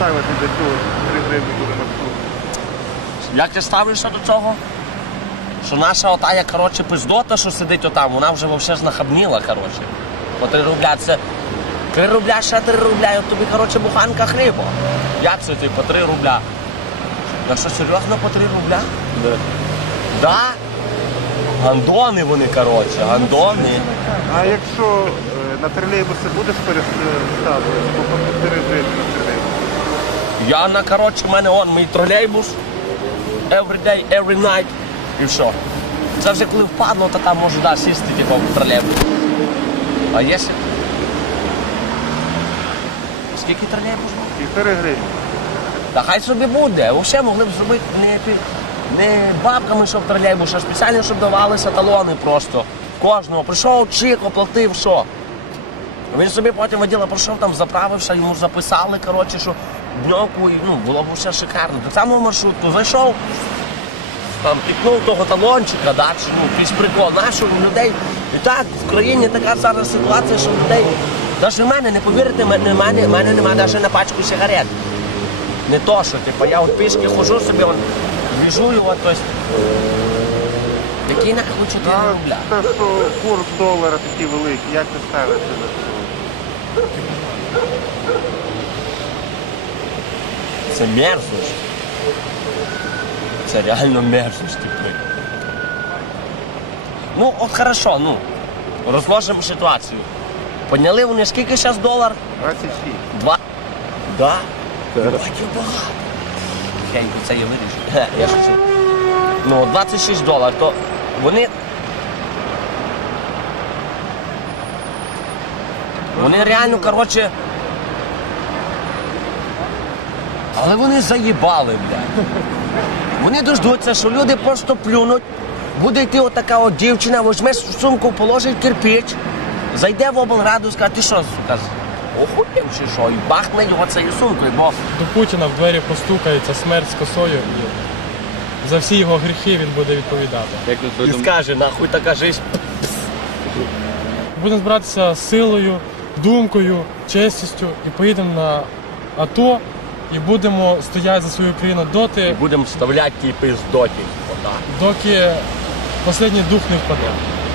Ставити до цього 3 гривні буде маршрут. Як ти ставишся до цього? Що наша отая, коротше, пиздота, що сидить отам, вона вже вовсе знахабніла, коротше. По 3 рубля це 3 рубля, ще 3 рубля, і от тобі, коротше, буханка хліба. Як це ти по 3 рубля? Так що серйозно по 3 рубля? Да. Да? Гандони вони, коротше, гандони. А якщо е, на тролейбуси будеш переставити, по 4 гривні на. Я на коротше, в мене он мій тролейбус. Every day, every night. І що? Це вже коли впадло, то там можу да, сісти типу, в тролейбус. А якщо... Скільки тролейбус? був? 4 гривні. Та хай собі буде. Взагалі могли б зробити не, під, не бабками, щоб тролейбус, а спеціально, щоб давалися талони просто. Кожного. Прийшов, чик, оплатив, що. Він собі потім воділа прийшов, там заправився, йому записали, коротше, що дньовку, і ну, було б все шикарно. Так само маршрутку зайшов, там пікнув того талончика, да, чи, ну, якийсь прикол. Нашу людей. І так, в країні така зараз ситуація, що людей. Навіть в мене, не повірите, в мене, мене, мене немає навіть на пачку сигарет. Не то, що типу, я от пішки ходжу собі, он, двіжую, от, тобто. Який нахуй 4 А рубля? те, що курс долара такий великий, як ти ставишся до цього? Це мерзость. Це реально мерзость, типу. Ну, от хорошо, ну. Розложимо ситуацію. Підняли вони скільки зараз долар? 26. Два. Да? Батьків багато. Хей, це я виріжу. Хе, Я шучу. Ну, 26 доларів, то вони. Вони реально, коротше. Але вони заїбали, блядь. Вони дождуться, що люди просто плюнуть. Буде йти отака от дівчина, візьме сумку, положить кирпич, зайде в облраду і скаже, ти що, сука, охуєв чи що? І бахне його цією сумкою, бо До Путіна в двері постукається смерть з косою і за всі його гріхи він буде відповідати. Як ви і думаєте? скаже, нахуй така жизнь. Будемо збиратися силою, думкою, честістю і поїдемо на АТО і будемо стояти за свою країну доти, Будемо вставляти ті пиздоті. Доки останній дух не впаде.